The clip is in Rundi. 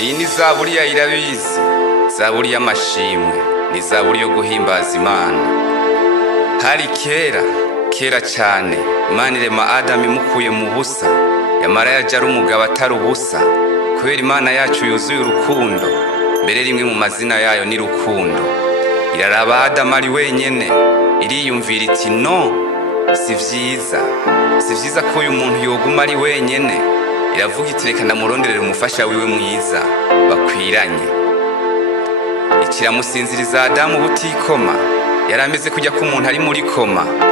Iyi ni zaburi ya Irabizi, zaburi y'amashimwe, ni zaburi yo guhimbaza Imana. Hari kera cyane, Imana irema Adamu imukuye mu busa, yamara yaja ari umugabo atari ubusa, kubera Imana yacu yuzuye urukundo, mbere rimwe mu mazina yayo ni rukundo. Iraraba Adamu ari wenyene, iriyumvira iti no, si vyiza ko uyu muntu yoguma ari wenyene. Iravuga iti reka ndamuronderere umufasha wiwe mwiza bakwiranye. Ikiramusinziriza Adamu butikoma, yarameze kujya ko umuntu ari muri koma.